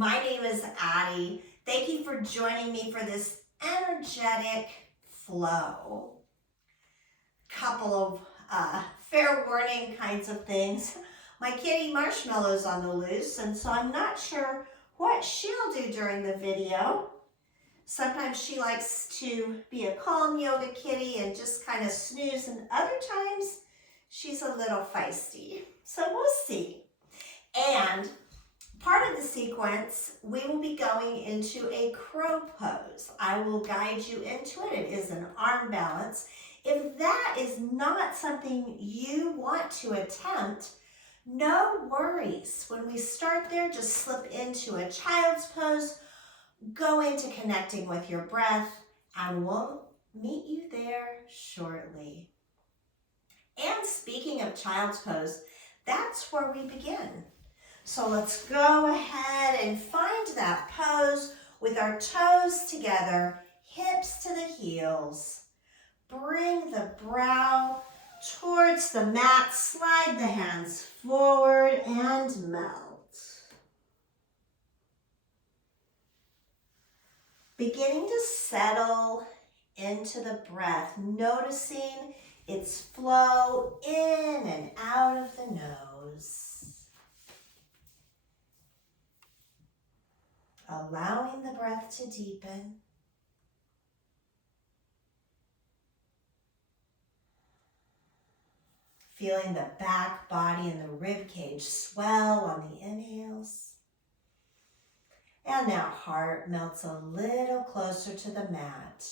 My name is Addie. Thank you for joining me for this energetic flow. Couple of fair warning kinds of things. My kitty Marshmallow's on the loose, and so I'm not sure what she'll do during the video. Sometimes she likes to be a calm yoga kitty and just kind of snooze, and other times she's a little feisty. So we'll see. And part of the sequence, we will be going into a crow pose. I will guide you into it. It is an arm balance. If that is not something you want to attempt, no worries. When we start there, just slip into a child's pose, go into connecting with your breath, and we'll meet you there shortly. And speaking of child's pose, that's where we begin. So let's go ahead and find that pose with our toes together, hips to the heels. Bring the brow towards the mat, slide the hands forward and melt. Beginning to settle into the breath, noticing its flow in and out of the nose. Allowing the breath to deepen. Feeling the back body and the rib cage swell on the inhales. And now heart melts a little closer to the mat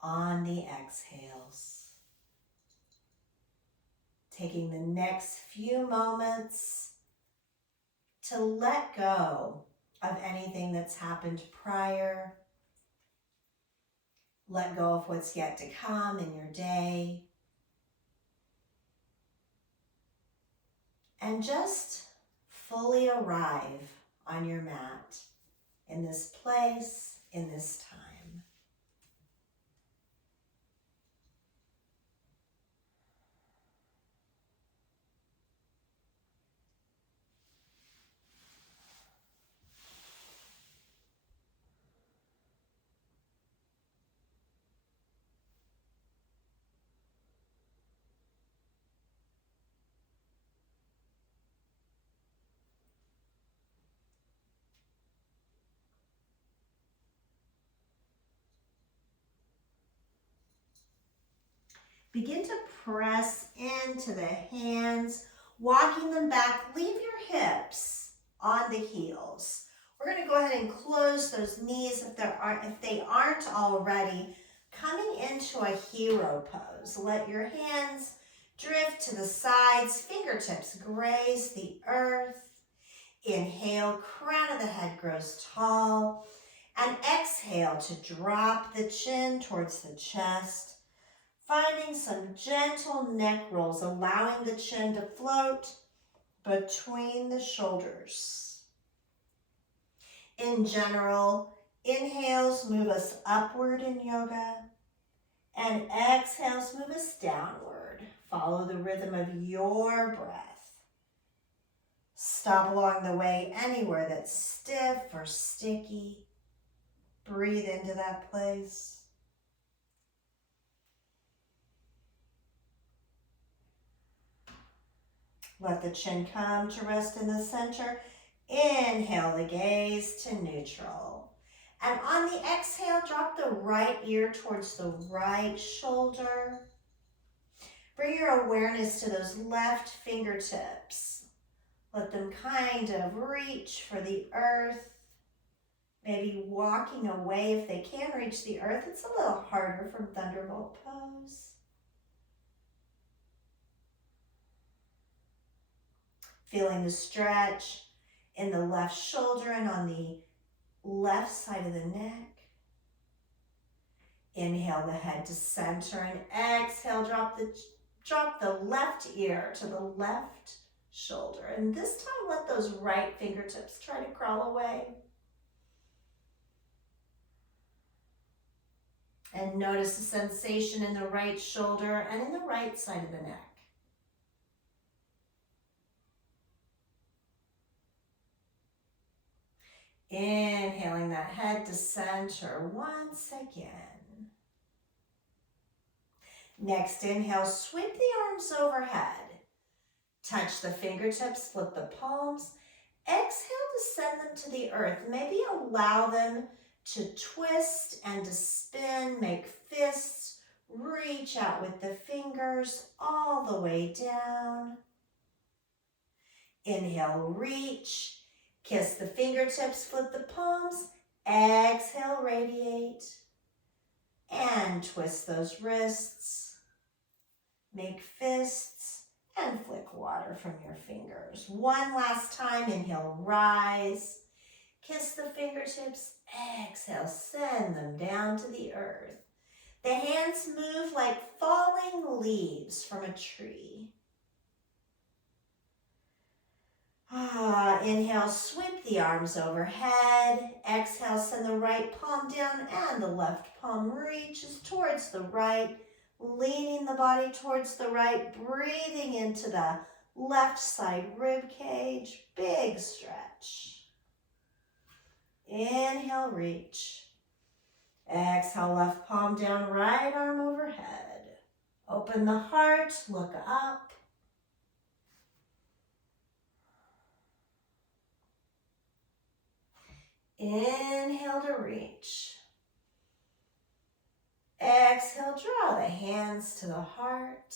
on the exhales. Taking the next few moments to let go of anything that's happened prior. Let go of what's yet to come in your day. And just fully arrive on your mat in this place, in this time. Begin to press into the hands, walking them back. Leave your hips on the heels. We're going to go ahead and close those knees if they aren't already. Coming into a hero pose. Let your hands drift to the sides, fingertips graze the earth. Inhale, crown of the head grows tall. And exhale to drop the chin towards the chest. Finding some gentle neck rolls, allowing the chin to float between the shoulders. In general, inhales move us upward in yoga, and exhales move us downward. Follow the rhythm of your breath. Stop along the way anywhere that's stiff or sticky. Breathe into that place. Let the chin come to rest in the center. Inhale the gaze to neutral. And on the exhale, drop the right ear towards the right shoulder. Bring your awareness to those left fingertips. Let them kind of reach for the earth. Maybe walking away if they can reach the earth. It's a little harder from Thunderbolt pose. Feeling the stretch in the left shoulder and on the left side of the neck. Inhale the head to center and exhale, drop the left ear to the left shoulder. And this time let those right fingertips try to crawl away. And notice the sensation in the right shoulder and in the right side of the neck. Inhaling that head to center once again. Next inhale, sweep the arms overhead. Touch the fingertips, flip the palms. Exhale to send them to the earth. Maybe allow them to twist and to spin. Make fists reach out with the fingers all the way down. Inhale, reach. Kiss the fingertips, flip the palms. Exhale, radiate. And twist those wrists. Make fists and flick water from your fingers. One last time, inhale, rise. Kiss the fingertips, exhale, send them down to the earth. The hands move like falling leaves from a tree. Inhale, sweep the arms overhead. Exhale, send the right palm down and the left palm reaches towards the right. Leaning the body towards the right, breathing into the left side rib cage. Big stretch. Inhale, reach. Exhale, left palm down, right arm overhead. Open the heart, look up. Inhale to reach. Exhale, draw the hands to the heart.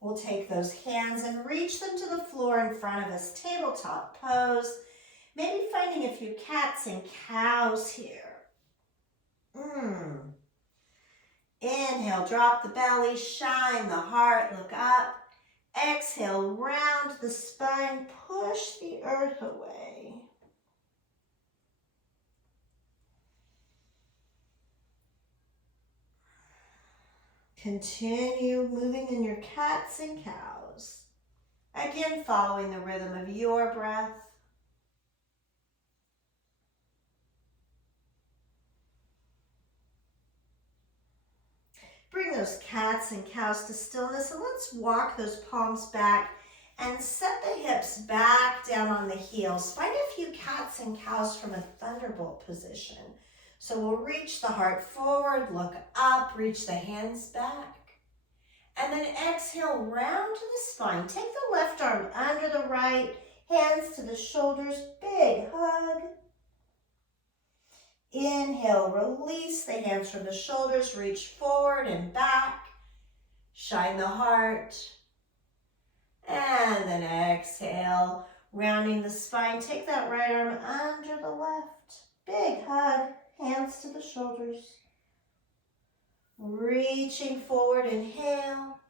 We'll take those hands and reach them to the floor in front of us, tabletop pose. Maybe finding a few cats and cows here. Inhale, drop the belly, shine the heart, look up. Exhale, round the spine, push the earth away. Continue moving in your cats and cows. Again, following the rhythm of your breath. Bring those cats and cows to stillness, and let's walk those palms back and set the hips back down on the heels. Find a few cats and cows from a thunderbolt position. So we'll reach the heart forward, look up, reach the hands back. And then exhale, round to the spine. Take the left arm under the right, hands to the shoulders, big hug. Inhale, release the hands from the shoulders, reach forward and back. Shine the heart. And then exhale, rounding the spine. Take that right arm under the left. Big hug, hands to the shoulders. Reaching forward, inhale.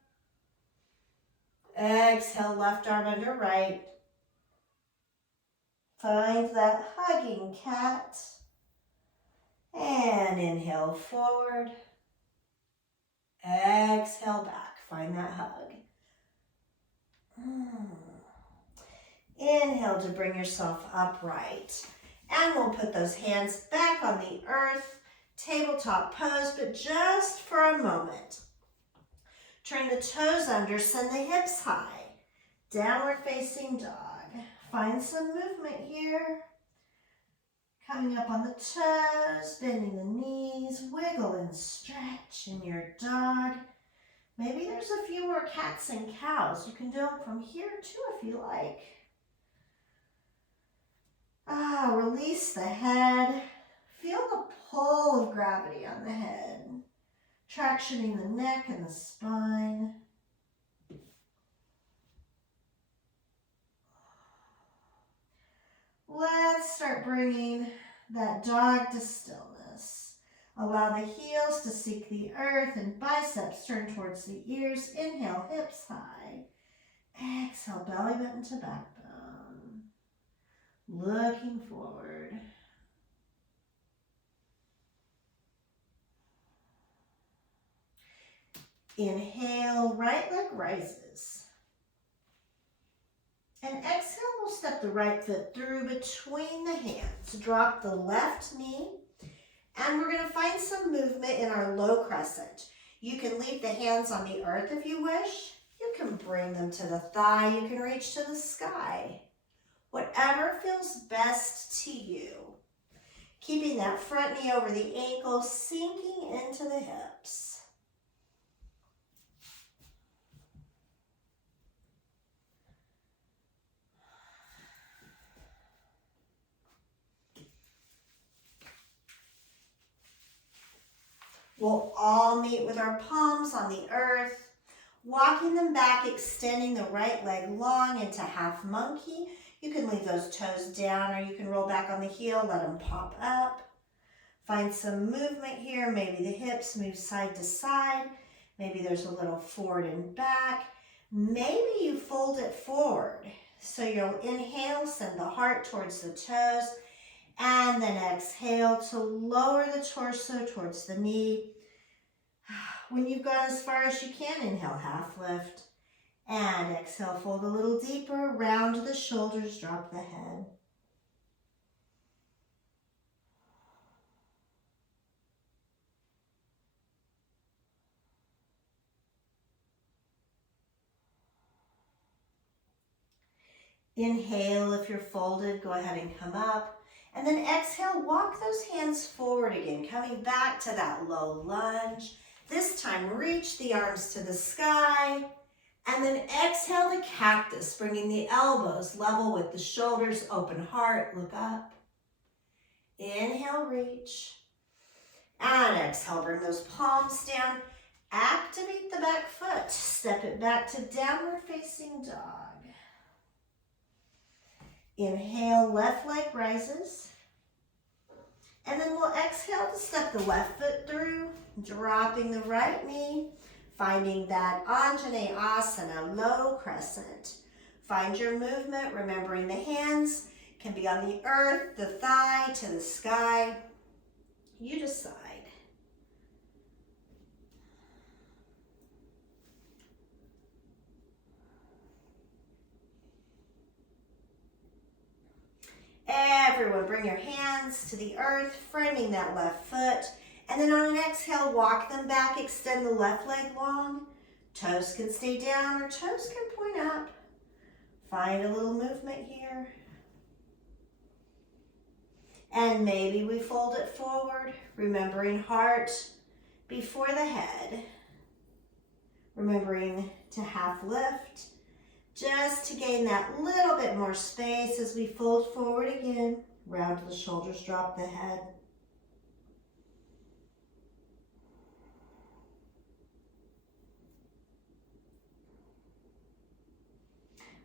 Exhale, left arm under right. Find that hugging cat. And inhale forward. Exhale back. Find that hug. Inhale to bring yourself upright. And we'll put those hands back on the earth. Tabletop pose, but just for a moment. Turn the toes under, send the hips high. Downward facing dog. Find some movement here. Coming up on the toes, bending the knees, wiggle and stretch in your dog. Maybe there's a few more cats and cows. You can do them from here too if you like. Release the head. Feel the pull of gravity on the head. Tractioning the neck and the spine. Let's start bringing that dog to stillness. Allow the heels to seek the earth and biceps turn towards the ears. Inhale, hips high. Exhale, belly button to backbone. Looking forward. Inhale, right leg rises. And exhale, we'll step the right foot through between the hands. Drop the left knee. And we're going to find some movement in our low crescent. You can leave the hands on the earth if you wish. You can bring them to the thigh. You can reach to the sky. Whatever feels best to you. Keeping that front knee over the ankle, sinking into the hips. We'll all meet with our palms on the earth, walking them back, extending the right leg long into half monkey. You can leave those toes down or you can roll back on the heel, let them pop up. Find some movement here. Maybe the hips move side to side. Maybe there's a little forward and back. Maybe you fold it forward. So you'll inhale, send the heart towards the toes, and then exhale to lower the torso towards the knee. When you've gone as far as you can, inhale, half lift. And exhale, fold a little deeper, round the shoulders, drop the head. Inhale, if you're folded, go ahead and come up. And then exhale, walk those hands forward again, coming back to that low lunge. This time, reach the arms to the sky. And then exhale to cactus, bringing the elbows level with the shoulders, open heart, look up. Inhale, reach. And exhale, bring those palms down. Activate the back foot. Step it back to downward facing dog. Inhale, left leg rises. And then we'll exhale to step the left foot through, dropping the right knee, finding that Anjaneyasana, low crescent. Find your movement, remembering the hands can be on the earth, the thigh, to the sky. You decide. Everyone, bring your hands to the earth, framing that left foot. And then on an exhale, walk them back, extend the left leg long. Toes can stay down or toes can point up. Find a little movement here. And maybe we fold it forward, remembering heart before the head. Remembering to half lift, just to gain that little bit more space as we fold forward again. Round the shoulders, drop the head.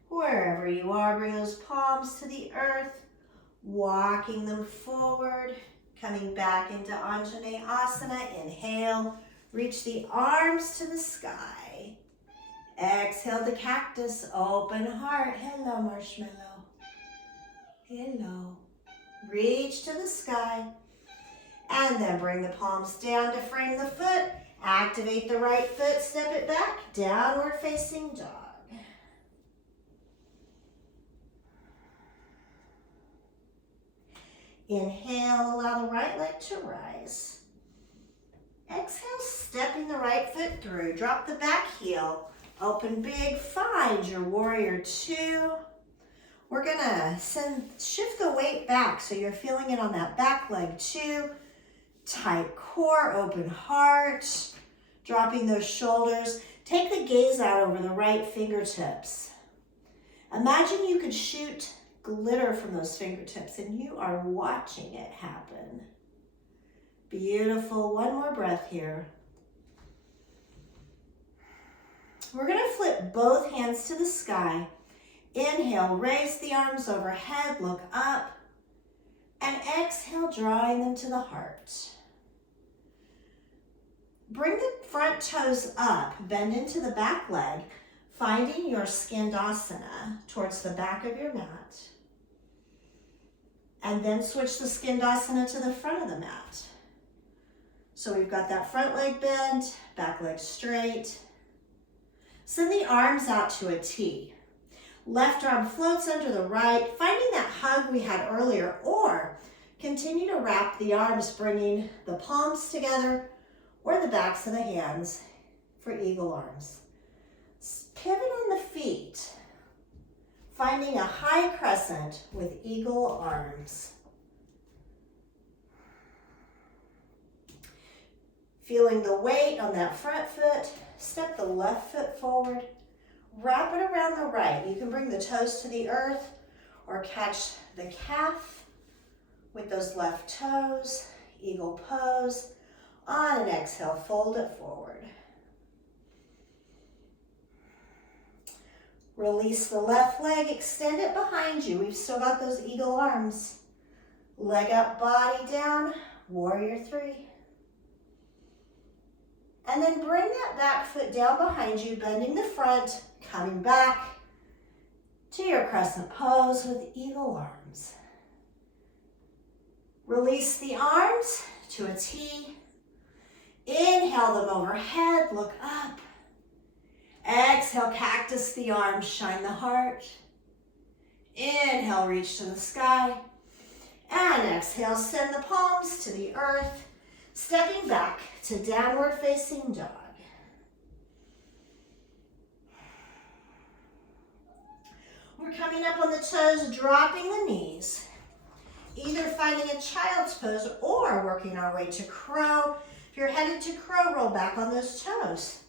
Wherever you are, bring those palms to the earth, walking them forward, coming back into Anjaneyasana. Inhale, reach the arms to the sky. Exhale the cactus, open heart. Hello, Marshmallow. Hello. Reach to the sky. And then bring the palms down to frame the foot. Activate the right foot, step it back, downward facing dog. Inhale, allow the right leg to rise. Exhale, stepping the right foot through. Drop the back heel. Open big, find your warrior two. We're gonna shift the weight back so you're feeling it on that back leg too. Tight core, open heart. Dropping those shoulders. Take the gaze out over the right fingertips. Imagine you could shoot glitter from those fingertips and you are watching it happen. Beautiful. One more breath here. We're going to flip both hands to the sky. Inhale, raise the arms overhead, look up. And exhale, drawing them to the heart. Bring the front toes up, bend into the back leg, finding your skandasana towards the back of your mat. And then switch the skandasana to the front of the mat. So we've got that front leg bent, back leg straight. Send the arms out to a T. Left arm floats under the right, finding that hug we had earlier, or continue to wrap the arms, bringing the palms together, or the backs of the hands for eagle arms. Pivot on the feet, finding a high crescent with eagle arms. Feeling the weight on that front foot, step the left foot forward, wrap it around the right. You can bring the toes to the earth or catch the calf with those left toes, eagle pose. On an exhale, fold it forward. Release the left leg, extend it behind you. We've still got those eagle arms. Leg up, body down, warrior three. And then bring that back foot down behind you, bending the front, coming back to your crescent pose with eagle arms. Release the arms to a T. Inhale them overhead, look up. Exhale, cactus the arms, shine the heart. Inhale, reach to the sky. And exhale, send the palms to the earth, stepping back to downward facing dog. We're coming up on the toes, dropping the knees. Either finding a child's pose or working our way to crow. If you're headed to crow, roll back on those toes.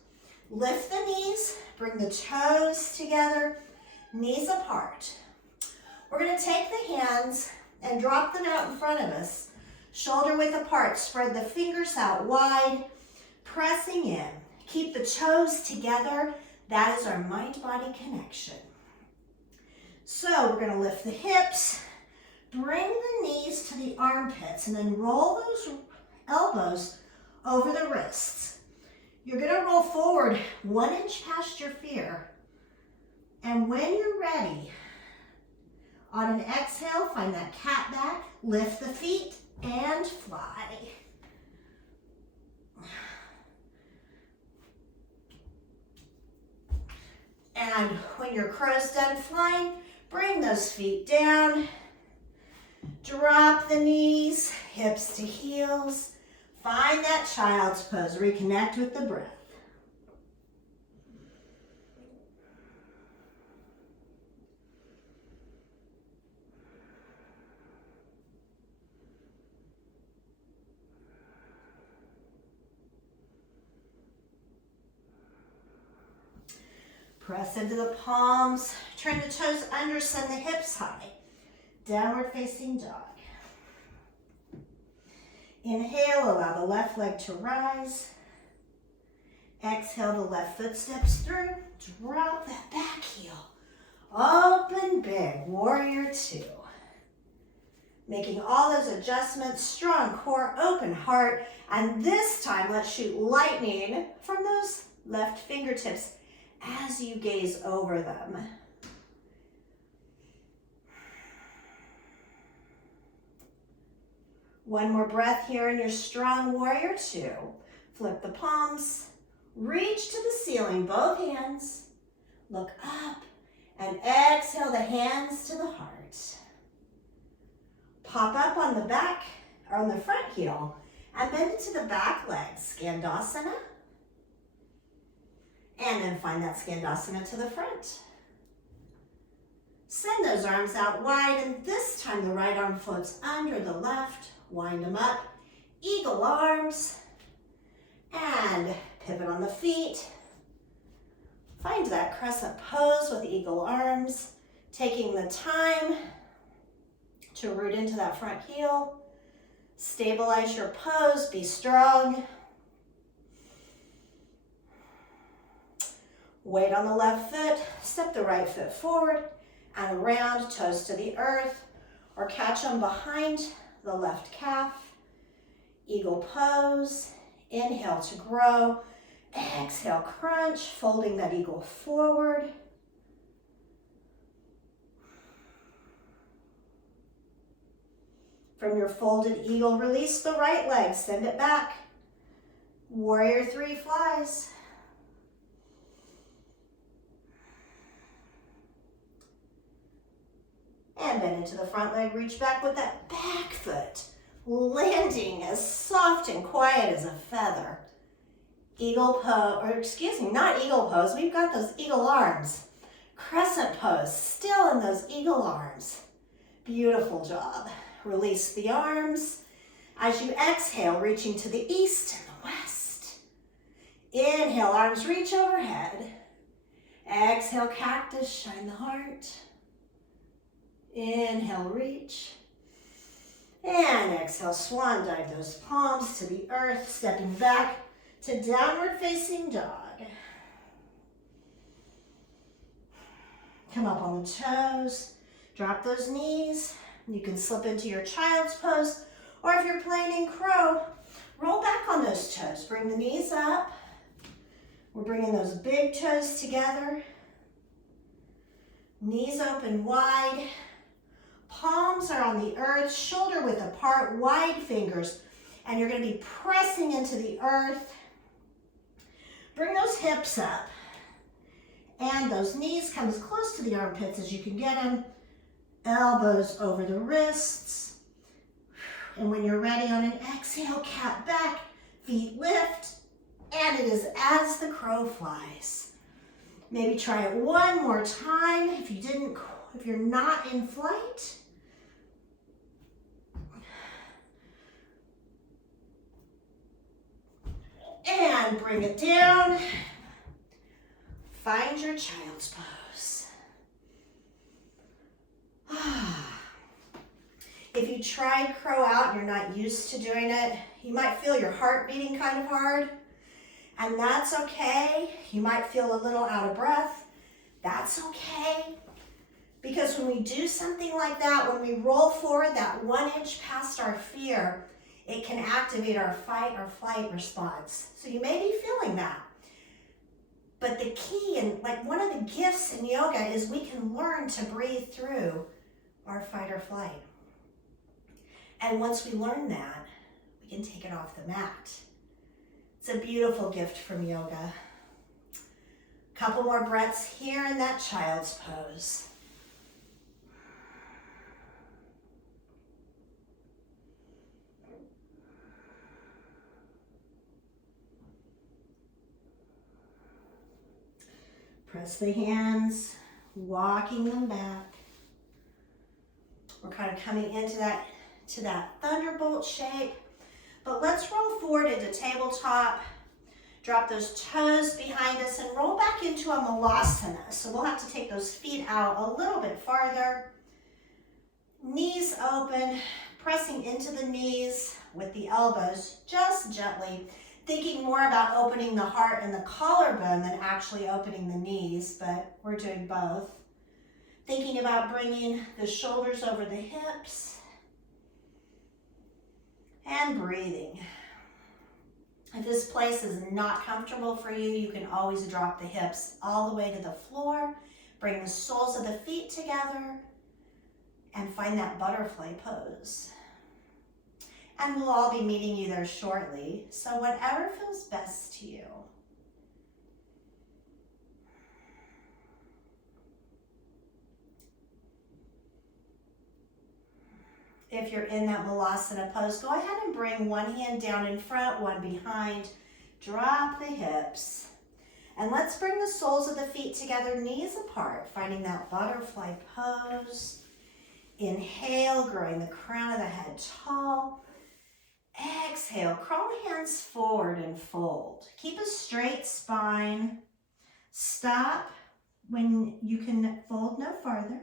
Lift the knees, bring the toes together, knees apart. We're going to take the hands and drop them out in front of us. Shoulder width apart, spread the fingers out wide, pressing in. Keep the toes together. That is our mind-body connection. So we're going to lift the hips, bring the knees to the armpits, and then roll those elbows over the wrists. You're going to roll forward 1 inch past your fear. And when you're ready, on an exhale, find that cat back, lift the feet, and fly. And when your crow's done flying, bring those feet down. Drop the knees, hips to heels. Find that child's pose. Reconnect with the breath. Press into the palms. Turn the toes under, send the hips high. Downward facing dog. Inhale, allow the left leg to rise. Exhale, the left foot steps through. Drop that back heel. Open big, warrior two. Making all those adjustments, strong core, open heart. And this time, let's shoot lightning from those left fingertips as you gaze over them. One more breath here in your strong warrior two. Flip the palms, reach to the ceiling, both hands. Look up and exhale the hands to the heart. Pop up on the back or on the front heel and bend it to the back leg, Skandasana. And then find that Skandasana to the front. Send those arms out wide, and this time the right arm floats under the left. Wind them up, eagle arms, and pivot on the feet. Find that crescent pose with eagle arms, taking the time to root into that front heel. Stabilize your pose, be strong. Weight on the left foot, step the right foot forward and around, toes to the earth, or catch them behind the left calf. Eagle pose. Inhale to grow. Exhale, crunch, folding that eagle forward. From your folded eagle, release the right leg, send it back. Warrior three flies. And bend into the front leg, reach back with that back foot, landing as soft and quiet as a feather. Eagle pose, or excuse me, not eagle pose. We've got those eagle arms. Crescent pose, still in those eagle arms. Beautiful job. Release the arms. As you exhale, reaching to the east and the west. Inhale, arms reach overhead. Exhale, cactus, shine the heart. Inhale, reach. And exhale, swan dive those palms to the earth, stepping back to downward facing dog. Come up on the toes, drop those knees. You can slip into your child's pose, or if you're playing in crow, roll back on those toes. Bring the knees up. We're bringing those big toes together. Knees open wide. Palms are on the earth, shoulder width apart, wide fingers. And you're going to be pressing into the earth. Bring those hips up. And those knees come as close to the armpits as you can get them. Elbows over the wrists. And when you're ready on an exhale, cat back, feet lift. And it is as the crow flies. Maybe try it one more time if you're not in flight. And bring it down. Find your child's pose. If you tried crow out and you're not used to doing it, you might feel your heart beating kind of hard. And that's okay. You might feel a little out of breath. That's okay. Because when we do something like that, when we roll forward that 1 inch past our fear, it can activate our fight or flight response. So you may be feeling that. But the key, and like one of the gifts in yoga, is we can learn to breathe through our fight or flight. And once we learn that, we can take it off the mat. It's a beautiful gift from yoga. Couple more breaths here in that child's pose. Press the hands, walking them back. We're kind of coming into that thunderbolt shape. But let's roll forward into tabletop. Drop those toes behind us and roll back into a Malasana. So we'll have to take those feet out a little bit farther. Knees open, pressing into the knees with the elbows just gently. Thinking more about opening the heart and the collarbone than actually opening the knees, but we're doing both. Thinking about bringing the shoulders over the hips and breathing. If this place is not comfortable for you, you can always drop the hips all the way to the floor, bring the soles of the feet together, and find that butterfly pose. And we'll all be meeting you there shortly, so whatever feels best to you. If you're in that Malasana pose, go ahead and bring one hand down in front, one behind. Drop the hips. And let's bring the soles of the feet together, knees apart, finding that butterfly pose. Inhale, growing the crown of the head tall. Exhale, crawl the hands forward and fold. Keep a straight spine. Stop when you can fold no farther.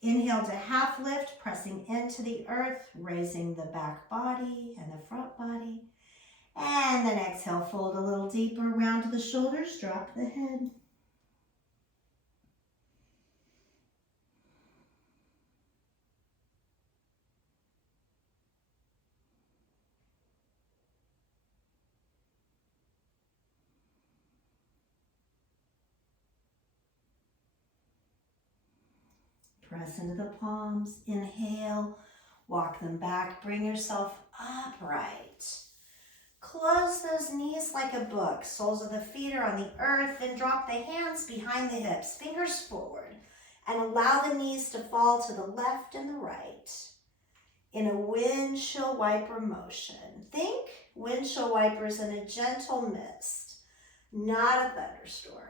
Inhale to half lift, pressing into the earth, raising the back body and the front body. And then exhale, fold a little deeper, round to the shoulders, drop the head. Press into the palms, inhale, walk them back, bring yourself upright. Close those knees like a book, soles of the feet are on the earth, then drop the hands behind the hips, fingers forward, and allow the knees to fall to the left and the right. in a windshield wiper motion. Think windshield wipers in a gentle mist, not a thunderstorm.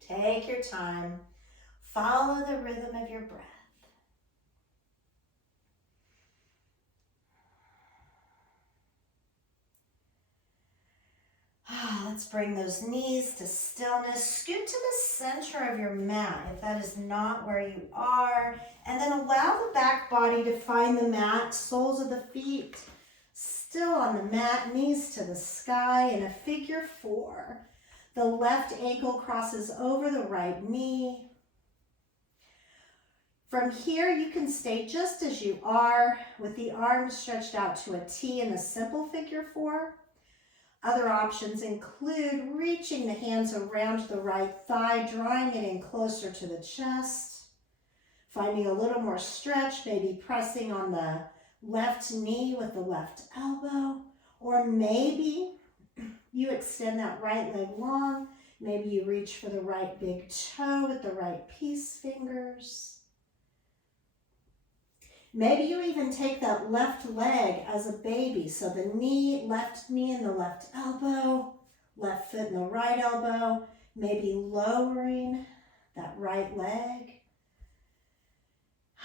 Take your time. Follow the rhythm of your breath. Let's bring those knees to stillness. Scoot to the center of your mat if that is not where you are. And then allow the back body to find the mat, soles of the feet still on the mat, knees to the sky in a figure 4. The left ankle crosses over the right knee. From here, you can stay just as you are with the arms stretched out to a T in a simple figure 4. Other options include reaching the hands around the right thigh, drawing it in closer to the chest. Finding a little more stretch, maybe pressing on the left knee with the left elbow. Or maybe you extend that right leg long. Maybe you reach for the right big toe with the right peace fingers. Maybe you even take that left leg as a baby. So the knee, left knee and the left elbow, left foot and the right elbow, maybe lowering that right leg.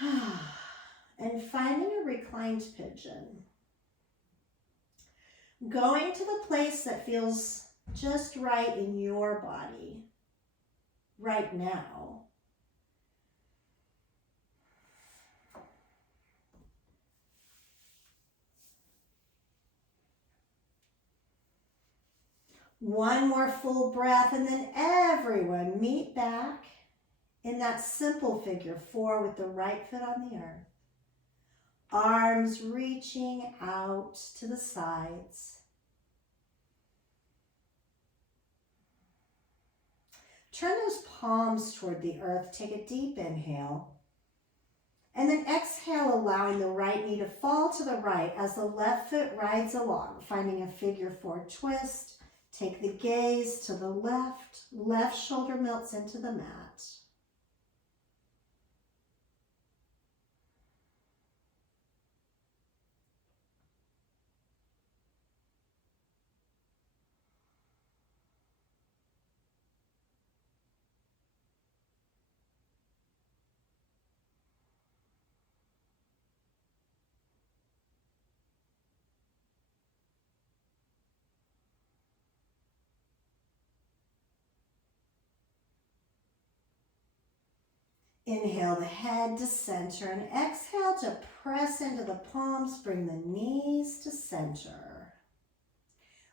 And finding a reclined pigeon. Going to the place that feels just right in your body right now. One more full breath, and then everyone meet back in that simple figure 4 with the right foot on the earth. Arms reaching out to the sides. Turn those palms toward the earth. Take a deep inhale. And then exhale, allowing the right knee to fall to the right as the left foot rides along, finding a figure 4 twist. Take the gaze to the left. Left shoulder melts into the mat. Inhale the head to center and exhale to press into the palms. Bring the knees to center.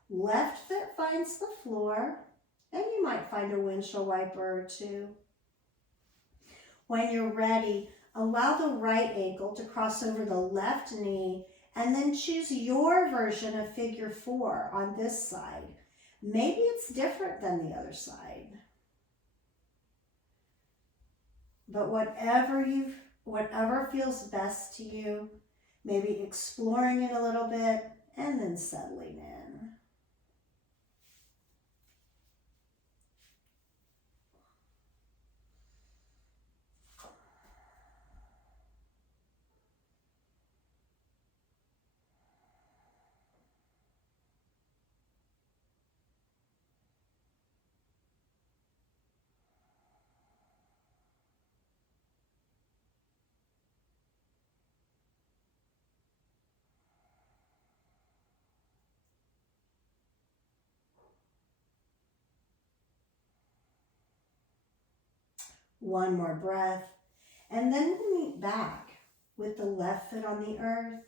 Left foot finds the floor, and you might find a windshield wiper or 2. When you're ready, allow the right ankle to cross over the left knee and then choose your version of figure 4 on this side. Maybe it's different than the other side. But whatever feels best to you, maybe exploring it a little bit and then settling in. One more breath, and then we'll meet back with the left foot on the earth.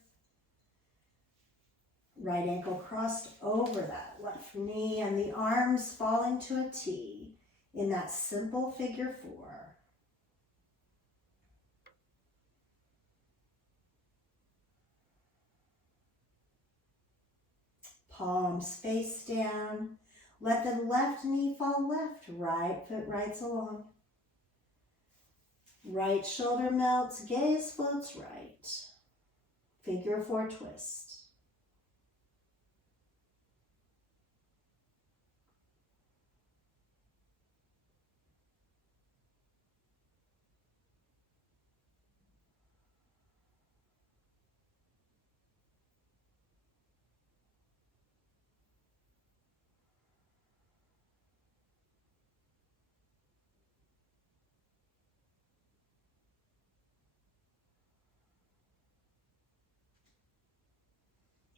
Right ankle crossed over that left knee and the arms falling to a T in that simple figure 4. Palms face down. Let the left knee fall left, right foot rides along. Right shoulder melts, gaze floats right. Figure 4 twist.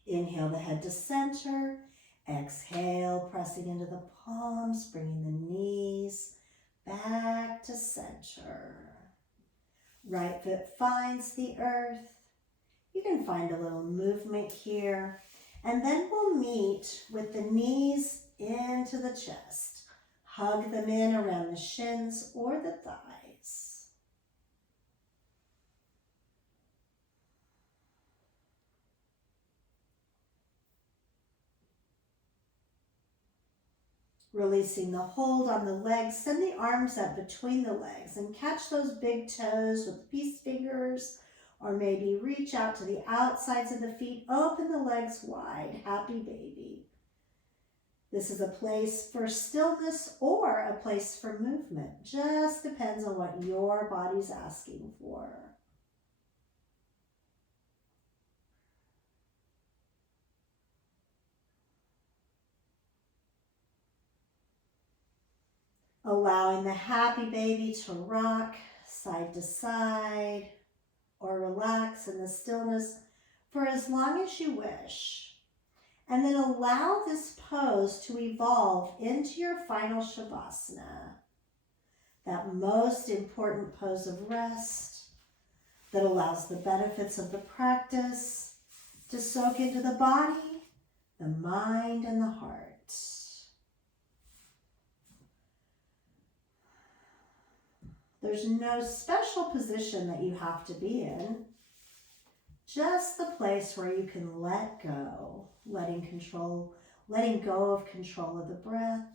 Inhale the head to center. Exhale, pressing into the palms, bringing the knees back to center. Right foot finds the earth. You can find a little movement here. And then we'll meet with the knees into the chest. Hug them in around the shins or the thighs. Releasing the hold on the legs, send the arms up between the legs and catch those big toes with peace fingers, or maybe reach out to the outsides of the feet, open the legs wide, happy baby. This is a place for stillness or a place for movement. Just depends on what your body's asking for. Allowing the happy baby to rock side to side or relax in the stillness for as long as you wish. And then allow this pose to evolve into your final Savasana, that most important pose of rest that allows the benefits of the practice to soak into the body, the mind, and the heart. There's no special position that you have to be in, just the place where you can let go, letting go of control of the breath.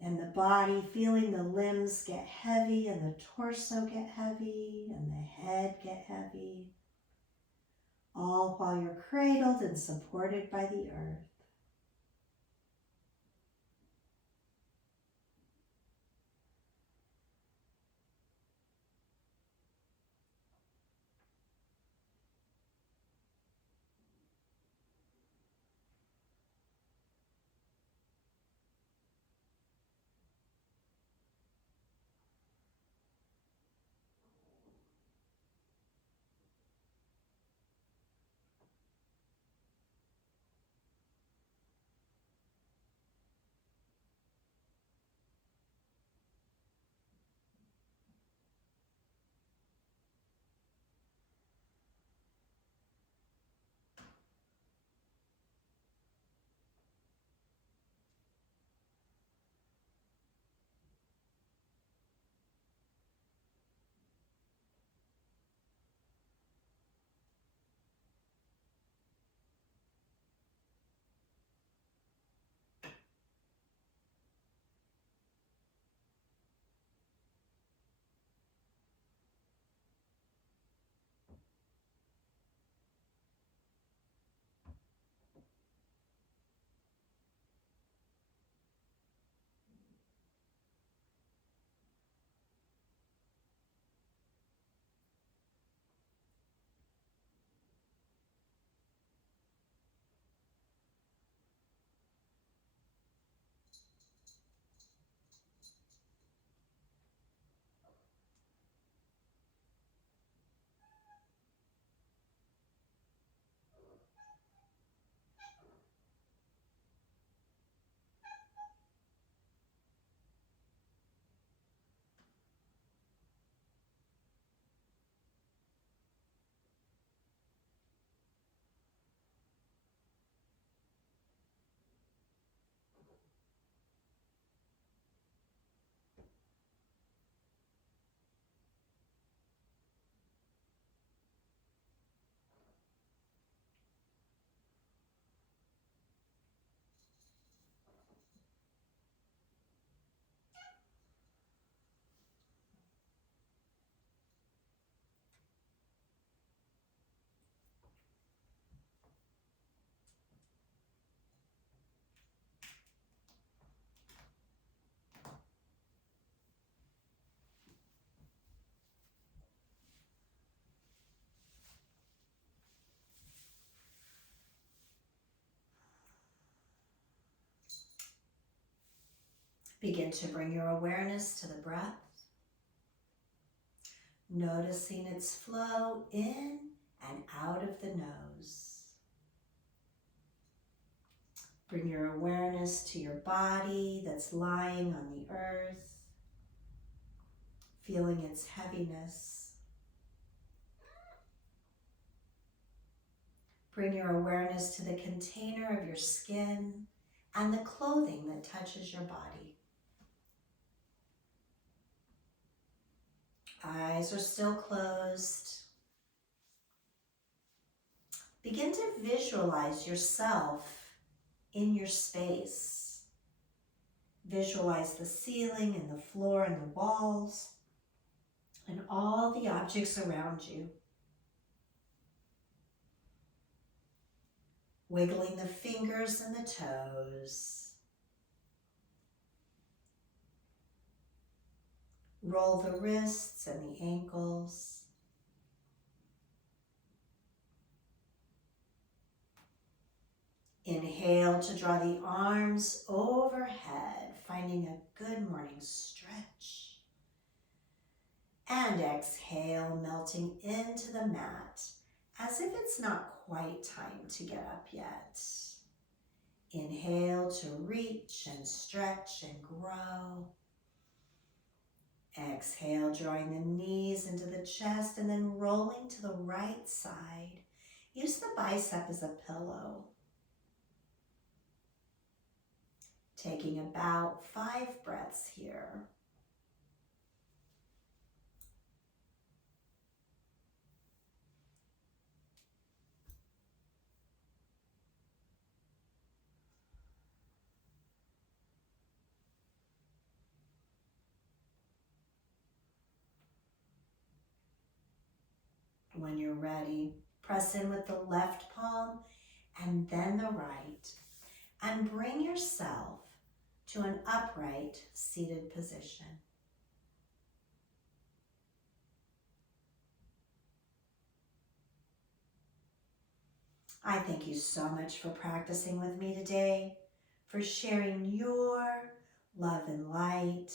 And the body, feeling the limbs get heavy and the torso get heavy and the head get heavy, all while you're cradled and supported by the earth. Begin to bring your awareness to the breath, noticing its flow in and out of the nose. Bring your awareness to your body that's lying on the earth, feeling its heaviness. Bring your awareness to the container of your skin and the clothing that touches your body. Eyes are still closed. Begin to visualize yourself in your space. Visualize the ceiling and the floor and the walls and all the objects around you. Wiggling the fingers and the toes. Roll the wrists and the ankles. Inhale to draw the arms overhead, finding a good morning stretch. And exhale, melting into the mat as if it's not quite time to get up yet. Inhale to reach and stretch and grow. Exhale, drawing the knees into the chest and then rolling to the right side. Use the bicep as a pillow. Taking about 5 breaths here. When you're ready, press in with the left palm and then the right, and bring yourself to an upright seated position. I thank you so much for practicing with me today, for sharing your love and light,